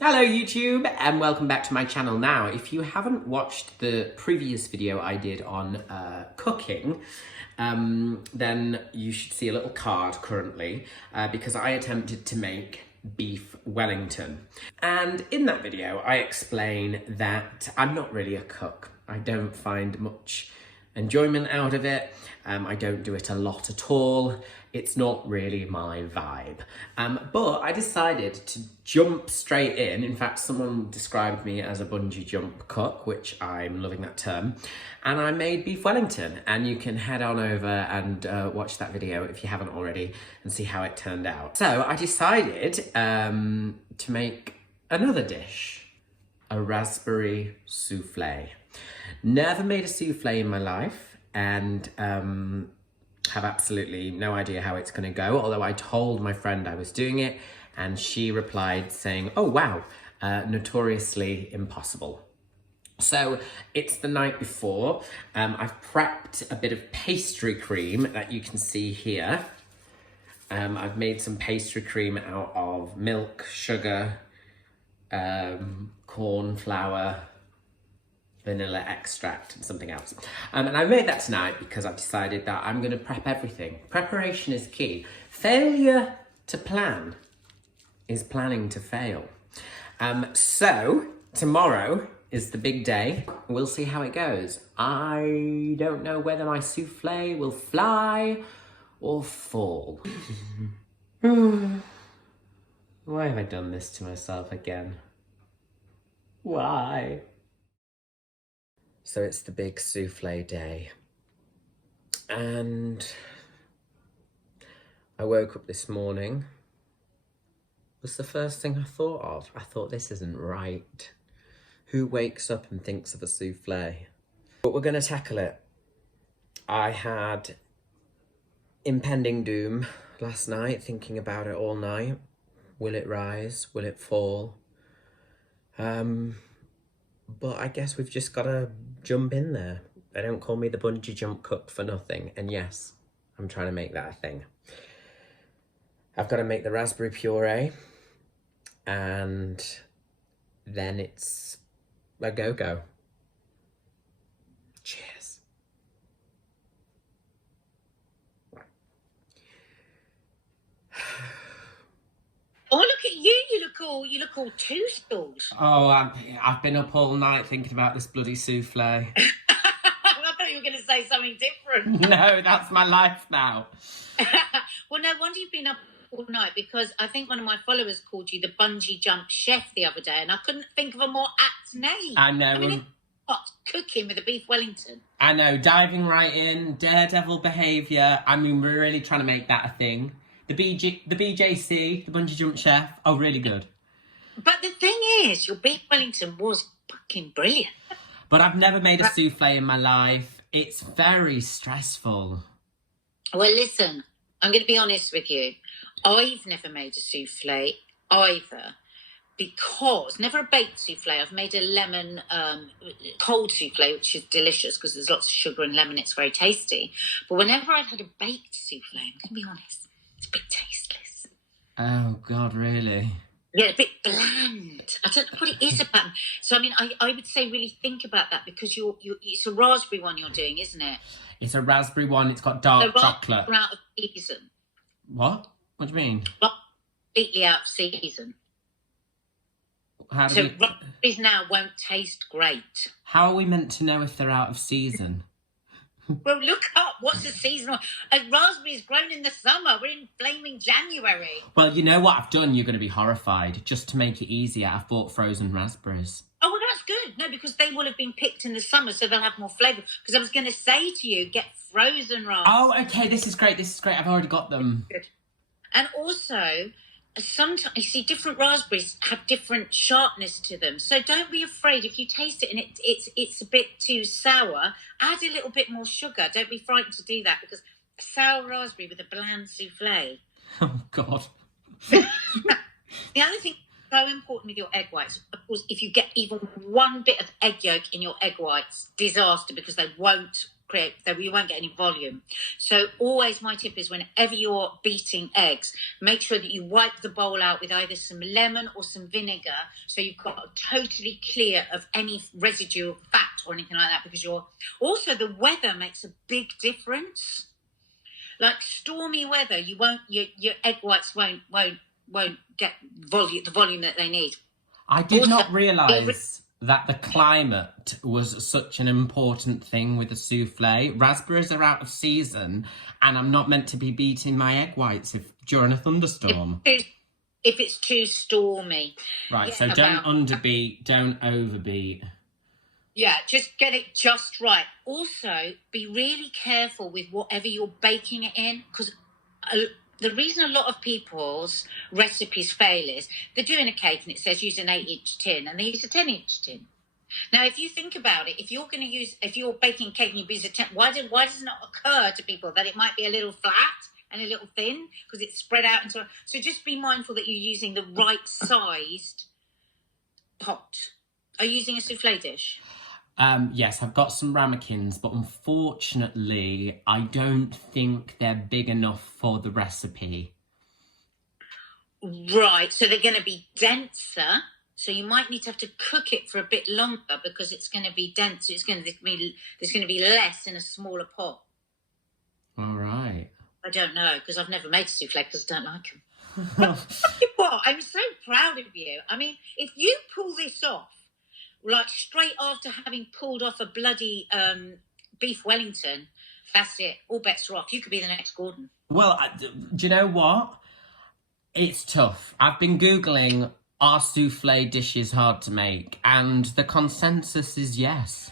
Hello YouTube and welcome back to my channel. Now, if you haven't watched the previous video I did on cooking, then you should see a little card currently because I attempted to make beef Wellington. And in that video, I explain that I'm not really a cook. I don't find much enjoyment out of it. I don't do it a lot at all. It's not really my vibe. But I decided to jump straight in. In fact, someone described me as a bungee jump cook, which I'm loving that term. And I made beef Wellington, and you can head on over and watch that video if you haven't already and see how it turned out. So I decided to make another dish, a raspberry souffle. Never made a souffle in my life and have absolutely no idea how it's going to go, although I told my friend I was doing it and she replied saying, oh wow, notoriously impossible. So it's the night before. I've prepped a bit of pastry cream that you can see here. I've made some pastry cream out of milk, sugar, corn flour, vanilla extract and something else. And I made that tonight because I've decided that I'm going to prep everything. Preparation is key. Failure to plan is planning to fail. So tomorrow is the big day. We'll see how it goes. I don't know whether my souffle will fly or fall. Why have I done this to myself again? Why? So it's the big souffle day. And I woke up this morning. Was the first thing I thought of. I thought, this isn't right. Who wakes up and thinks of a souffle? But we're gonna tackle it. I had impending doom last night, thinking about it all night. Will it rise? Will it fall? But I guess we've just got to jump in there. They don't call me the bungee jump cook for nothing. And yes, I'm trying to make that a thing. I've got to make the raspberry puree. And then it's a go-go. Cheers. Oh, look at you! You look all two-stalled. Oh, I've been up all night thinking about this bloody souffle. I thought you were going to say something different. No, that's my life now. Well, no wonder you've been up all night, because I think one of my followers called you the bungee jump chef the other day, and I couldn't think of a more apt name. I know. I mean, it's hot cooking with a beef Wellington. I know, diving right in, daredevil behaviour. I mean, we're really trying to make that a thing. The BJC, the bungee jump chef, oh, really good. But the thing is, your beef Wellington was fucking brilliant. But I've never made a souffle in my life. It's very stressful. Well, listen, I'm going to be honest with you. I've never made a souffle either, because never a baked souffle. I've made a lemon cold souffle, which is delicious because there's lots of sugar and lemon. It's very tasty. But whenever I've had a baked souffle, I'm going to be honest, it's a bit tasteless. Oh, God, really? Yeah, a bit bland. I don't know what it is about. So, I mean, I would say really think about that, because it's a raspberry one you're doing, isn't it? It's a raspberry one. It's got dark chocolate. They're out of season. What? What do you mean? Completely out of season. So raspberries now won't taste great. How are we meant to know if they're out of season? Well, look up. What's the seasonal? A raspberry is grown in the summer. We're in flaming January. Well, you know what I've done? You're going to be horrified. Just to make it easier, I've bought frozen raspberries. Oh, well, that's good. No, because they will have been picked in the summer, so they'll have more flavour. Because I was going to say to you, get frozen raspberries. Oh, okay. This is great. This is great. I've already got them. Good. And also, sometimes, you see, different raspberries have different sharpness to them. So don't be afraid. If you taste it and it's a bit too sour, add a little bit more sugar. Don't be frightened to do that, because a sour raspberry with a bland souffle. Oh, God. The other thing so important with your egg whites, of course, if you get even one bit of egg yolk in your egg whites, disaster, because they won't you won't get any volume. So always my tip is whenever you're beating eggs, make sure that you wipe the bowl out with either some lemon or some vinegar, so you've got totally clear of any residual fat or anything like that, because also the weather makes a big difference. Like stormy weather, your egg whites won't get the volume that they need. I did not realise that the climate was such an important thing with a souffle. Raspberries are out of season, and I'm not meant to be beating my egg whites during a thunderstorm. If it's too stormy. Right, so don't underbeat, don't overbeat. Yeah, just get it just right. Also, be really careful with whatever you're baking it in, because the reason a lot of people's recipes fail is they're doing a cake and it says use an 8-inch tin, and they use a 10-inch tin. Now, if you think about it, if you're baking cake and you use a 10, why does it not occur to people that it might be a little flat and a little thin because it's spread out into? So just be mindful that you're using the right sized pot. Are you using a souffle dish? Yes, I've got some ramekins, but unfortunately, I don't think they're big enough for the recipe. Right, so they're going to be denser. So you might need to have to cook it for a bit longer because it's going to be denser. There's going to be less in a smaller pot. All right. I don't know, because I've never made a souffle because I don't like them. What? I'm so proud of you. I mean, if you pull this off, like straight after having pulled off a bloody beef Wellington, that's it. All bets are off. You could be the next Gordon. Well, do you know what? It's tough. I've been Googling, are souffle dishes hard to make? And the consensus is yes.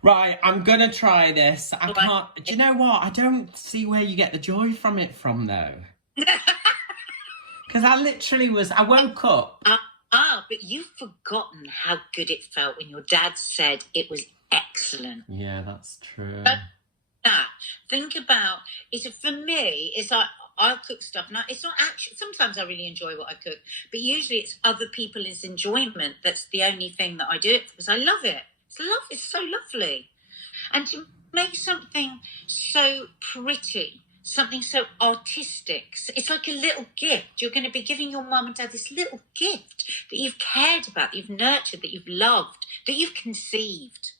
Right, I'm going to try this. I can't... Do you know what? I don't see where you get the joy from it from, though. Because I literally I woke up... but you've forgotten how good it felt when your dad said it was excellent. Yeah, that's true. Think about it. For me, it's like I cook stuff. Now, it's not actually. Sometimes I really enjoy what I cook, but usually it's other people's enjoyment. That's the only thing that I do it because I love it. It's so lovely, and to make something so pretty. Something so artistic. It's like a little gift. You're going to be giving your mum and dad this little gift that you've cared about, that you've nurtured, that you've loved, that you've conceived.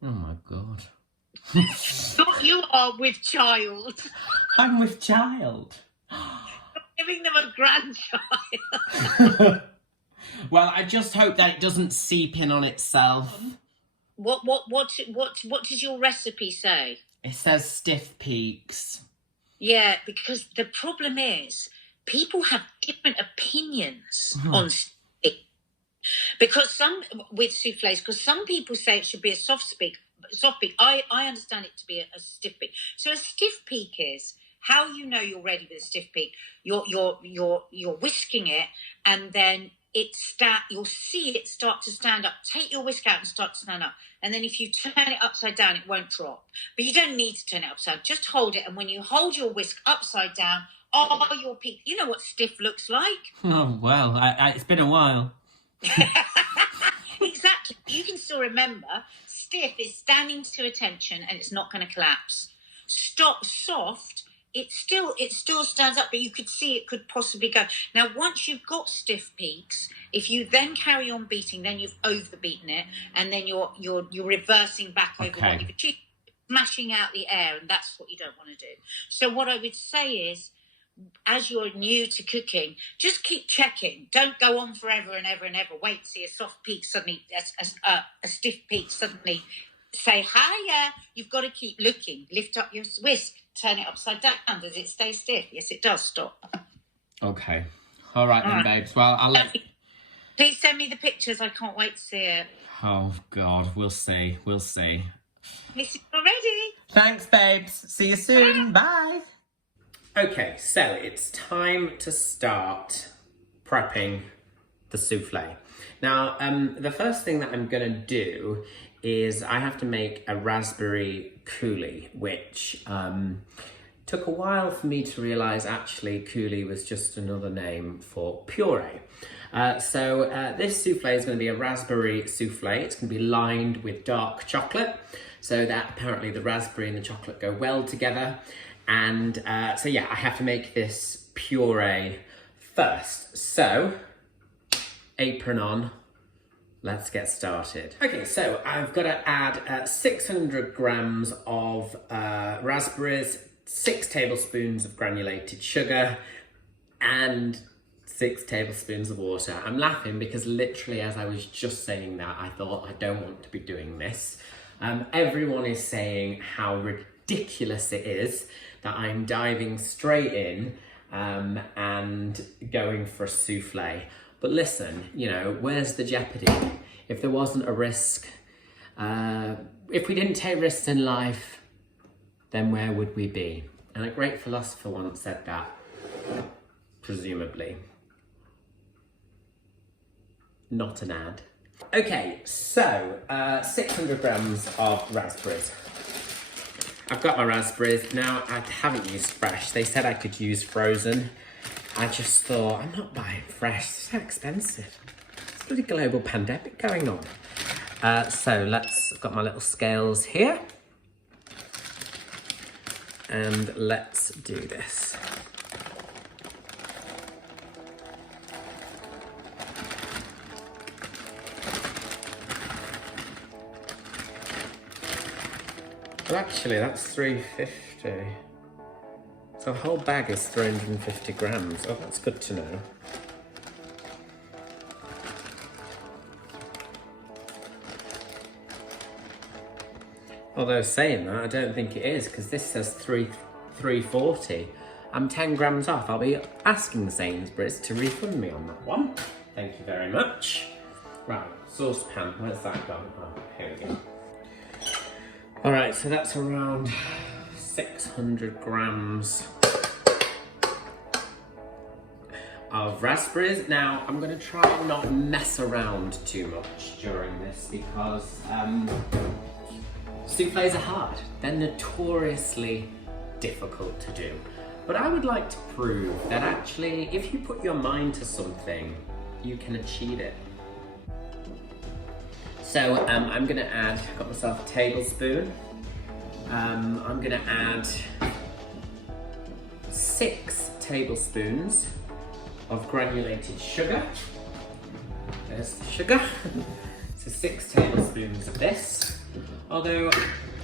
Oh my God. You are with child. I'm with child. You're giving them a grandchild. Well, I just hope that it doesn't seep in on itself. What does your recipe say? It says stiff peaks. Yeah, because the problem is people have different opinions on stick. Because some people say it should be a soft peak. I understand it to be a stiff peak. So a stiff peak is how you know you're ready with a stiff peak. You're whisking it, and then you'll see it start to stand up. Take your whisk out and start to stand up. And then if you turn it upside down, it won't drop. But you don't need to turn it upside down. Just hold it. And when you hold your whisk upside down, your peak. You know what stiff looks like? Oh, well, it's been a while. Exactly. You can still remember. Stiff is standing to attention and it's not going to collapse. Soft. It still stands up, but you could see it could possibly go. Now, once you've got stiff peaks, if you then carry on beating, then you've overbeaten it, and then you're reversing back over what you've achieved, smashing out the air, and that's what you don't want to do. So what I would say is, as you're new to cooking, just keep checking. Don't go on forever and ever and ever. Wait to see a soft peak suddenly, a stiff peak suddenly say hiya. You've got to keep looking. Lift up your whisk. Turn it upside down. Does it stay stiff? Yes, it does. Stop. Okay. All right then, babes. Well, I'll let... Please send me the pictures. I can't wait to see it. Oh, God. We'll see. Miss you already. Thanks, babes. See you soon. Bye. Okay, so it's time to start prepping the souffle. Now, the first thing that I'm going to do is I have to make a raspberry coulis, which took a while for me to realise actually coulis was just another name for puree. This souffle is going to be a raspberry souffle. It's going to be lined with dark chocolate, so that apparently the raspberry and the chocolate go well together. And so yeah, I have to make this puree first. So, apron on, let's get started. Okay, so I've got to add 600 grams of raspberries, 6 tablespoons of granulated sugar, and 6 tablespoons of water. I'm laughing because literally as I was just saying that, I thought I don't want to be doing this. Everyone is saying how ridiculous it is that I'm diving straight in and going for a souffle. But listen, you know, where's the jeopardy? If there wasn't a risk, if we didn't take risks in life, then where would we be? And a great philosopher once said that, presumably. Not an ad. Okay, so 600 grams of raspberries. I've got my raspberries. Now, I haven't used fresh. They said I could use frozen. I just thought, I'm not buying fresh. It's so expensive. It's a bloody global pandemic going on. I've got my little scales here. And let's do this. Well, actually, that's 350. So a whole bag is 350 grams. Oh, that's good to know. Although saying that, I don't think it is, because this says 340. I'm 10 grams off. I'll be asking Sainsbury's to refund me on that one. Thank you very much. Right, saucepan. Where's that gone? Oh, here we go. All right, so that's around 600 grams of raspberries. Now, I'm gonna try and not mess around too much during this because souffles are hard. They're notoriously difficult to do. But I would like to prove that actually, if you put your mind to something, you can achieve it. So I'm gonna add, I've got myself a tablespoon. I'm gonna add 6 tablespoons of granulated sugar. There's the sugar. So 6 tablespoons of this. Although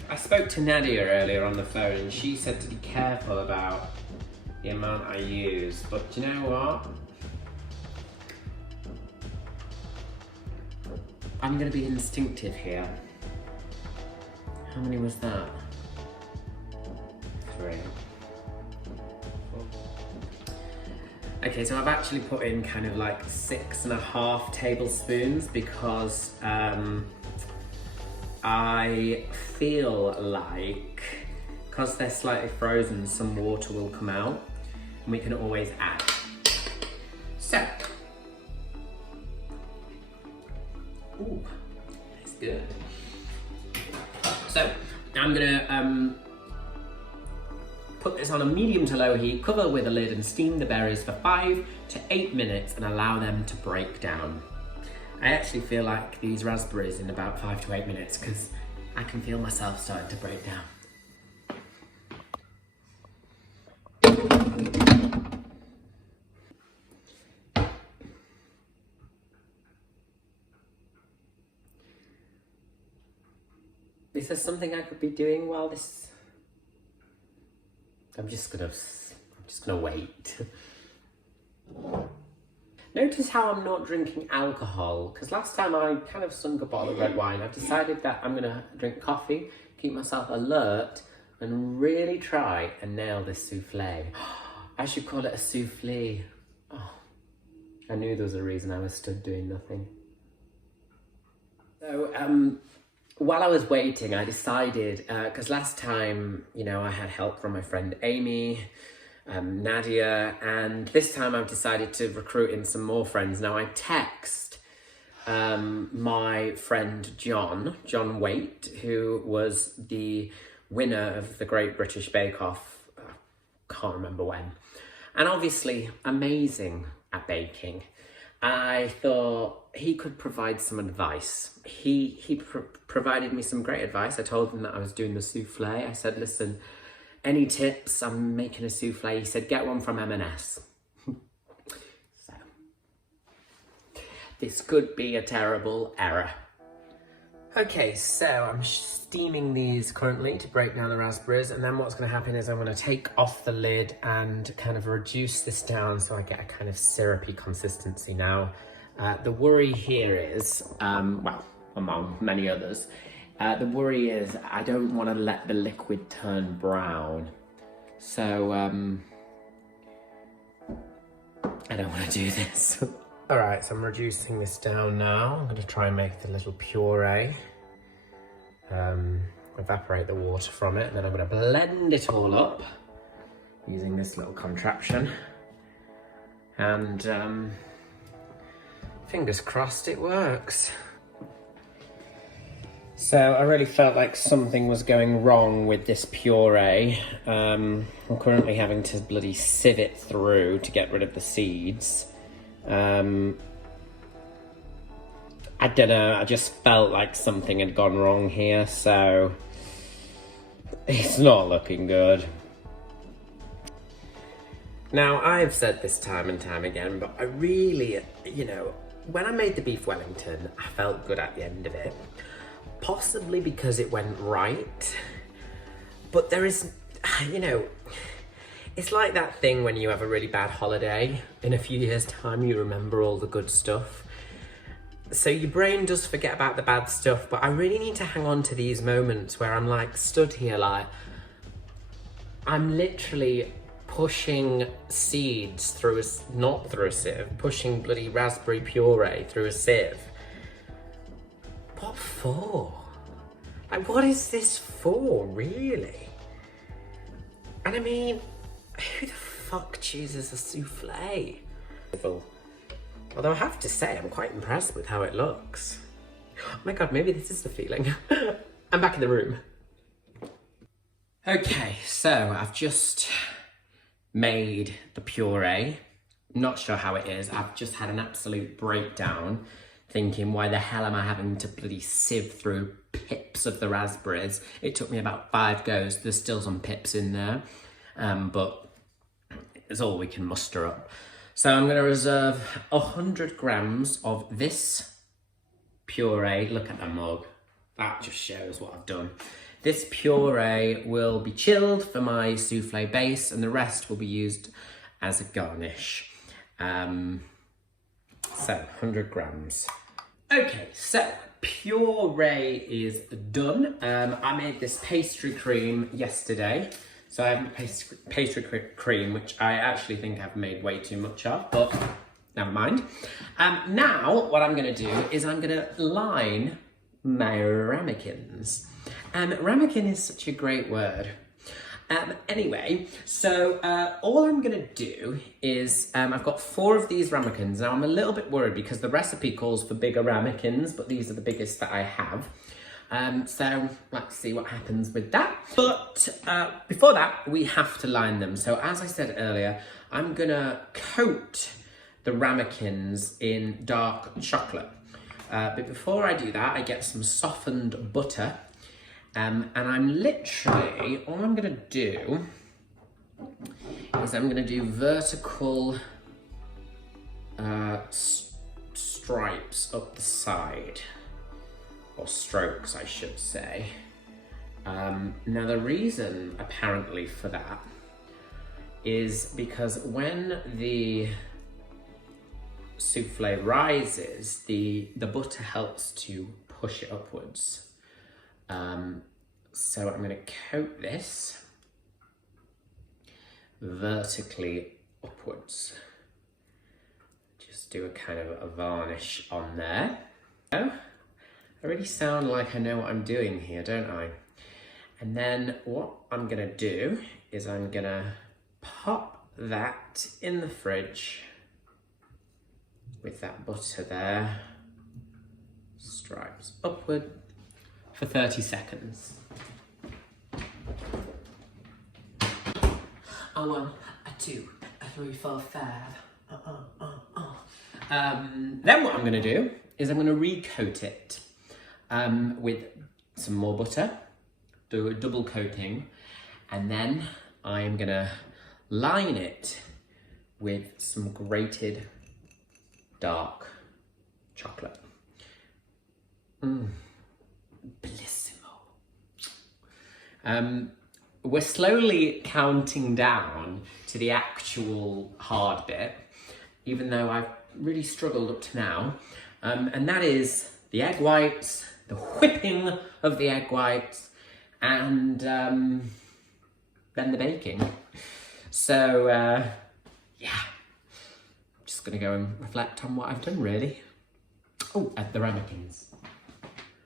I spoke to Nadia earlier on the phone and she said to be careful about the amount I use, but you know what? I'm gonna be instinctive here. How many was that? 3. Okay, so I've actually put in kind of like 6.5 tablespoons because I feel like, because they're slightly frozen, some water will come out and we can always add. So, ooh, that's good. So, I'm gonna put this on a medium to low heat, cover with a lid and steam the berries for 5 to 8 minutes and allow them to break down. I actually feel like these raspberries in about 5 to 8 minutes because I can feel myself starting to break down. Is there something I could be doing while this... I'm just gonna wait. Notice how I'm not drinking alcohol, because last time I kind of sunk a bottle of red wine. I've decided that I'm gonna drink coffee, keep myself alert, and really try and nail this souffle. I should call it a souffle. Oh, I knew there was a reason I was stood doing nothing. So, while I was waiting, I decided, because last time, you know, I had help from my friend Amy, Nadia, and this time I've decided to recruit in some more friends. Now I text my friend John Whaite, who was the winner of the Great British Bake Off, can't remember when, and obviously amazing at baking. I thought he could provide some advice. He provided me some great advice. I told him that I was doing the souffle. I said, listen, any tips? I'm making a souffle. He said, get one from M&S. So, this could be a terrible error. Okay, so I'm steaming these currently to break down the raspberries, and then what's going to happen is I'm going to take off the lid and kind of reduce this down so I get a kind of syrupy consistency. Now, the worry here is, well, among many others, the worry is I don't want to let the liquid turn brown. So, I don't want to do this. All right, so I'm reducing this down now. I'm going to try and make the little puree. Evaporate the water from it, and then I'm going to blend it all up using this little contraption. And fingers crossed it works. So I really felt like something was going wrong with this puree. I'm currently having to bloody sieve it through to get rid of the seeds. I don't know, I just felt like something had gone wrong here, so it's not looking good. Now, I've said this time and time again, but I really, you know, when I made the beef Wellington, I felt good at the end of it. Possibly because it went right, but there is, you know, it's like that thing when you have a really bad holiday. In a few years' time, you remember all the good stuff. So your brain does forget about the bad stuff, but I really need to hang on to these moments where I'm like stood here like, I'm literally pushing seeds through a, not through a sieve, pushing bloody raspberry puree through a sieve. What for? Like, what is this for, really? And I mean, who the fuck chooses a souffle? Although I have to say, I'm quite impressed with how it looks. Oh my god, maybe this is the feeling. I'm back in the room. Okay, so I've just made the puree. Not sure how it is. I've just had an absolute breakdown thinking, why the hell am I having to bloody sieve through pips of the raspberries? It took me about 5 goes. There's still some pips in there, but it's all we can muster up. So I'm going to reserve 100 grams of this puree. Look at the mug. That just shows what I've done. This puree will be chilled for my souffle base, and the rest will be used as a garnish. So 100 grams. Okay, so puree is done. I made this pastry cream yesterday. So I have a pastry cream, which I actually think I've made way too much of, but never mind. Now, what I'm gonna do is I'm gonna line my ramekins. Ramekin is such a great word. Anyway, so all I'm gonna do is, I've got 4 of these ramekins. Now I'm a little bit worried because the recipe calls for bigger ramekins, but these are the biggest that I have. So let's see what happens with that. But before that, we have to line them. So as I said earlier, I'm gonna coat the ramekins in dark chocolate. But before I do that, I get some softened butter. And I'm literally, all I'm gonna do is I'm gonna do vertical stripes up the side. Or strokes, I should say. Now the reason apparently for that is because when the souffle rises, the butter helps to push it upwards. So I'm going to coat this vertically upwards. Just do a kind of a varnish on there. Oh, I really sound like I know what I'm doing here, don't I? And then what I'm going to do is I'm going to pop that in the fridge with that butter there. Stripes upward for 30 seconds. A 1, a 2, a 3, 4, 5. Then what I'm going to do is I'm going to recoat it with some more butter, do a double coating, and then I'm going to line it with some grated dark chocolate. Bellissimo. We're slowly counting down to the actual hard bit, even though I've really struggled up to now. And that is the egg whites, the whipping of the egg whites, and then the baking. So, yeah, I'm just gonna go and reflect on what I've done, really. Oh, and the ramekins.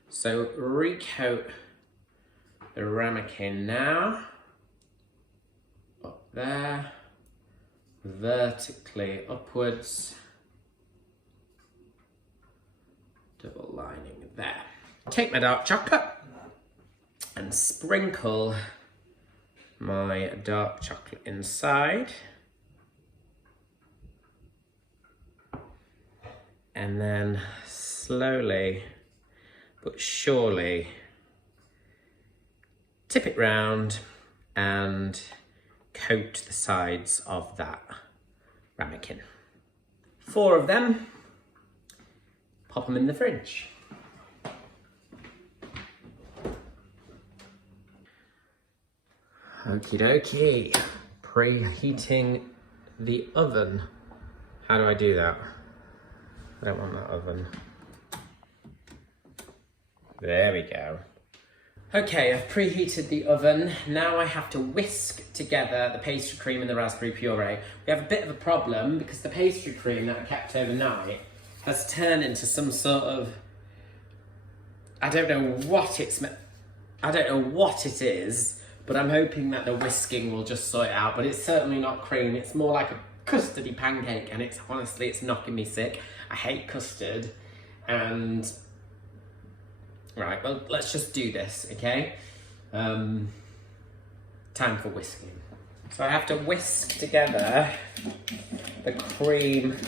So, recoat the ramekin now. Up there, vertically upwards. Double lining there. Take my dark chocolate and sprinkle my dark chocolate inside. And then slowly but surely tip it round and coat the sides of that ramekin. 4 of them. Pop them in the fridge. Okie dokie. Preheating the oven. How do I do that? I don't want that oven. There we go. Okay, I've preheated the oven. Now I have to whisk together the pastry cream and the raspberry puree. We have a bit of a problem because the pastry cream that I kept overnight has turned into some sort of, I don't know what it is, but I'm hoping that the whisking will just sort it out. But it's certainly not cream. It's more like a custardy pancake, and it's honestly, it's knocking me sick. I hate custard. And right, well, let's just do this, okay? Time for whisking. So I have to whisk together the cream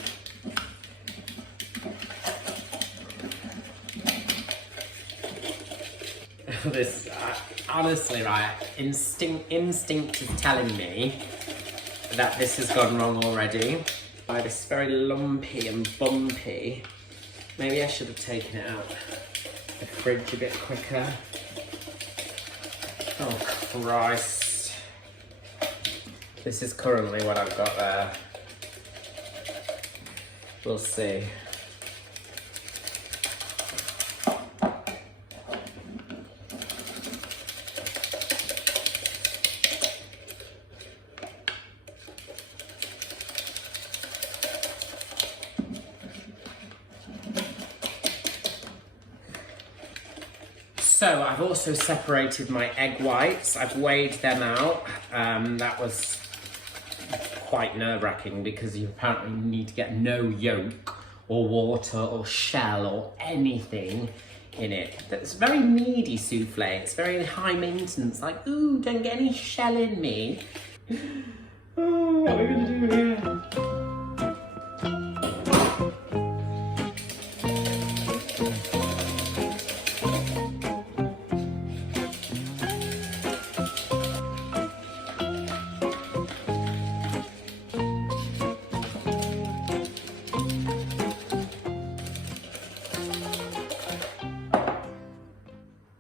this, honestly, right, instinct is telling me that this has gone wrong already. By this very lumpy and bumpy. Maybe I should have taken it out the fridge a bit quicker. Oh Christ. This is currently what I've got there. We'll see. So I've also separated my egg whites. I've weighed them out. That was quite nerve-wracking because you apparently need to get no yolk or water or shell or anything in it. That's very needy souffle. It's very high maintenance. Like, ooh, don't get any shell in me. Oh, what are we gonna do here?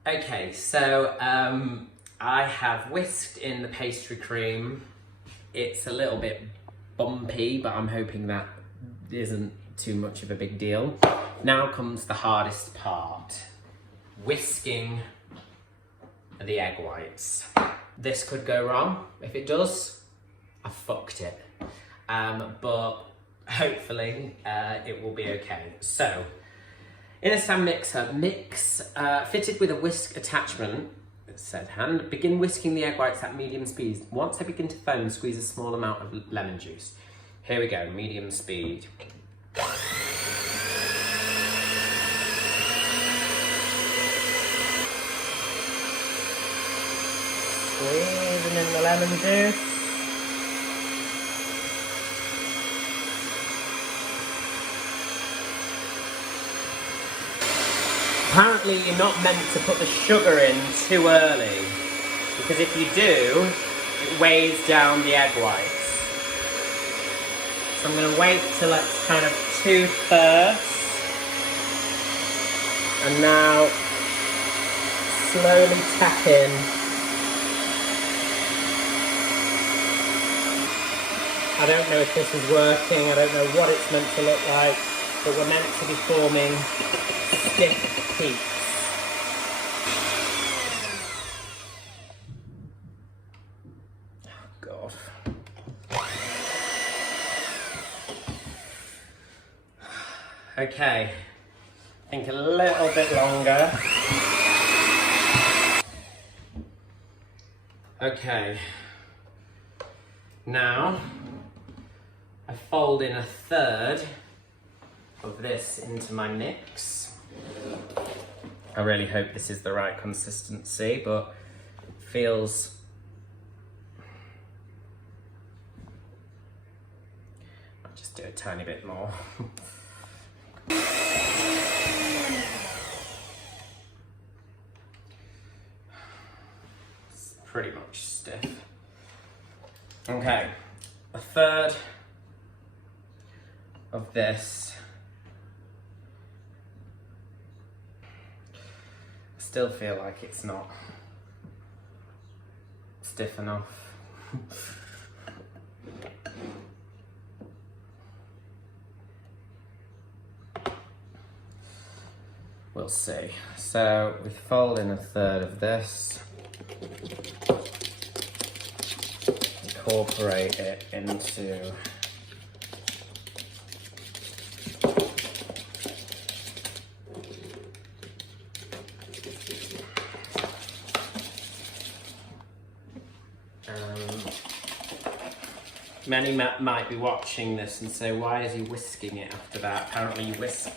Okay, so I have whisked in the pastry cream. It's a little bit bumpy, but I'm hoping that isn't too much of a big deal. Now comes the hardest part, whisking the egg whites. This could go wrong. If it does, I fucked it. But hopefully it will be okay. So, in a stand mixer, mix fitted with a whisk attachment, said hand. Begin whisking the egg whites at medium speed. Once they begin to foam, squeeze a small amount of lemon juice. Here we go, medium speed. Squeezing in the lemon juice. Apparently you're not meant to put the sugar in too early, because if you do, it weighs down the egg whites. So I'm going to wait till it's kind of 2/3. And now slowly tap in. I don't know if this is working, I don't know what it's meant to look like, but we're meant to be forming stiff peaks. Oh God. Okay, I think a little bit longer. Okay, now I fold in 1/3 of this into my mix. I really hope this is the right consistency, but it feels... I'll just do a tiny bit more. It's pretty much stiff. Okay, 1/3 of this. I still feel like it's not stiff enough. We'll see. So we fold in 1/3 of this, incorporate it into many might be watching this and say, why is he whisking it after that? Apparently you whisk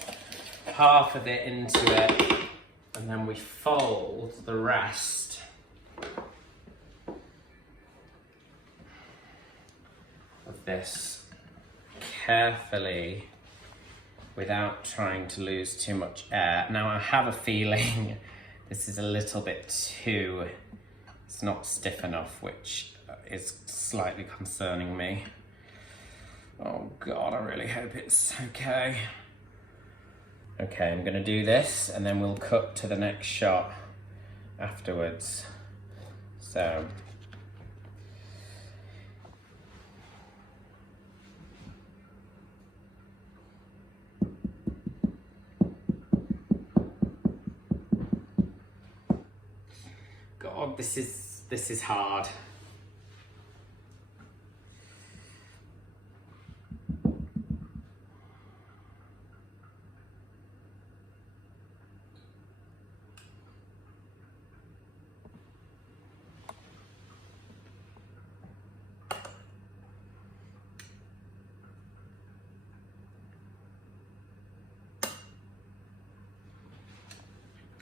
half of it into it and then we fold the rest of this carefully without trying to lose too much air. Now I have a feeling this is a little bit too, it's not stiff enough, which is slightly concerning me. Oh God, I really hope it's okay. Okay, I'm gonna do this and then we'll cut to the next shot afterwards. So. God, this is hard.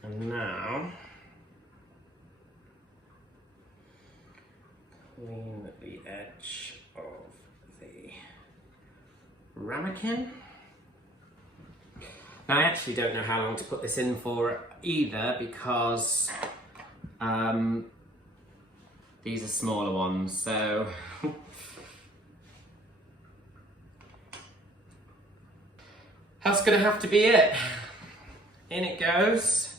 And now, clean the edge of the ramekin. Now I actually don't know how long to put this in for either, because these are smaller ones, so that's gonna have to be it. In it goes.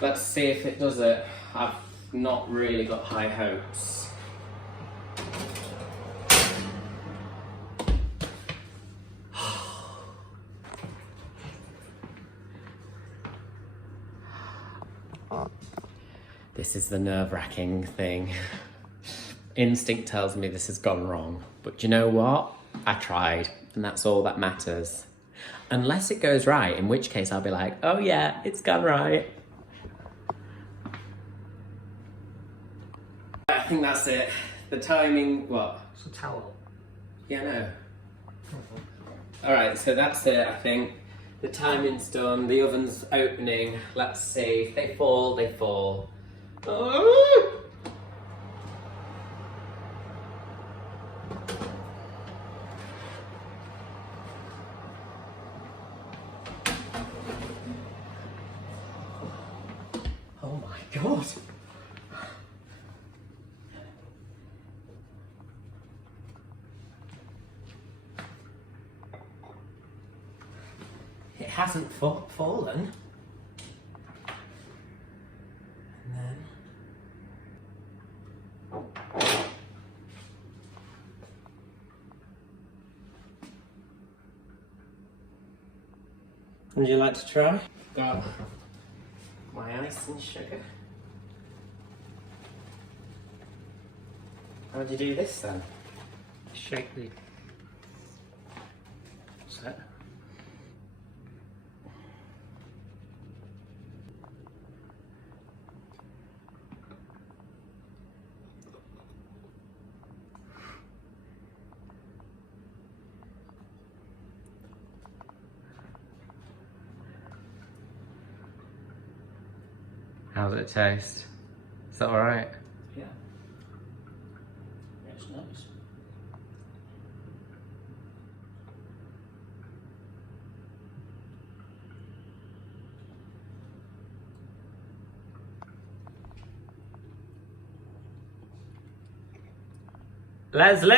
Let's see if it does it. I've not really got high hopes. This is the nerve-wracking thing. Instinct tells me this has gone wrong, but you know what? I tried, and that's all that matters. Unless it goes right, in which case I'll be like, oh yeah, it's gone right. I think that's it. The timing, what? It's a towel. Yeah, no. Alright, so that's it, I think. The timing's done, the oven's opening. Let's see. If they fall, they fall. Oh! God. It hasn't fallen. And then... Would you like to try? Got my ice and sugar. How do you do this then? Shake the... What's that? How does it taste? Is that alright? Yeah. That's nice. Leslie!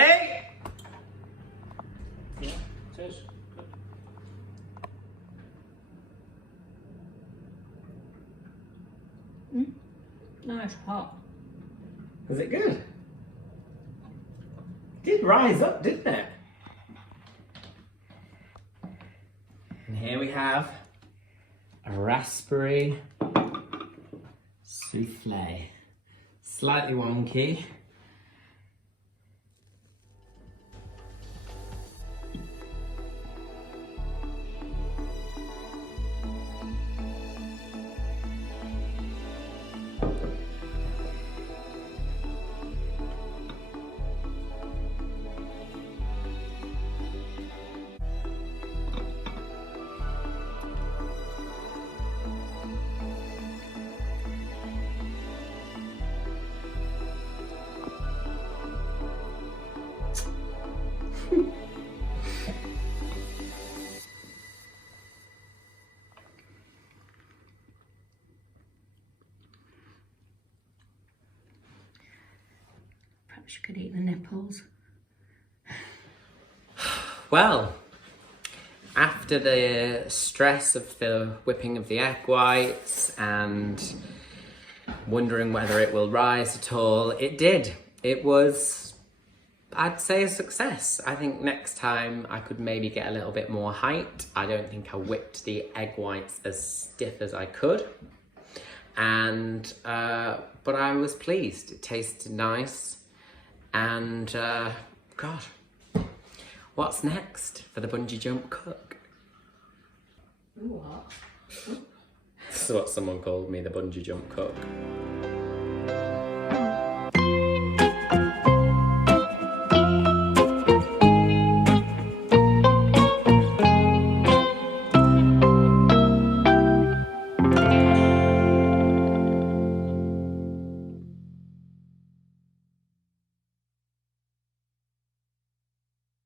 Yeah, it is. Good. Nice hot. Was it good? It did rise up, didn't it? And here we have a raspberry souffle. Slightly wonky. Perhaps you could eat the nipples. Well, after the stress of the whipping of the egg whites and wondering whether it will rise at all, it did. It was, I'd say, a success. I think next time I could maybe get a little bit more height. I don't think I whipped the egg whites as stiff as I could. And, but I was pleased. It tasted nice. And, God, what's next for the bungee jump cook? What? This is what someone called me, the bungee jump cook.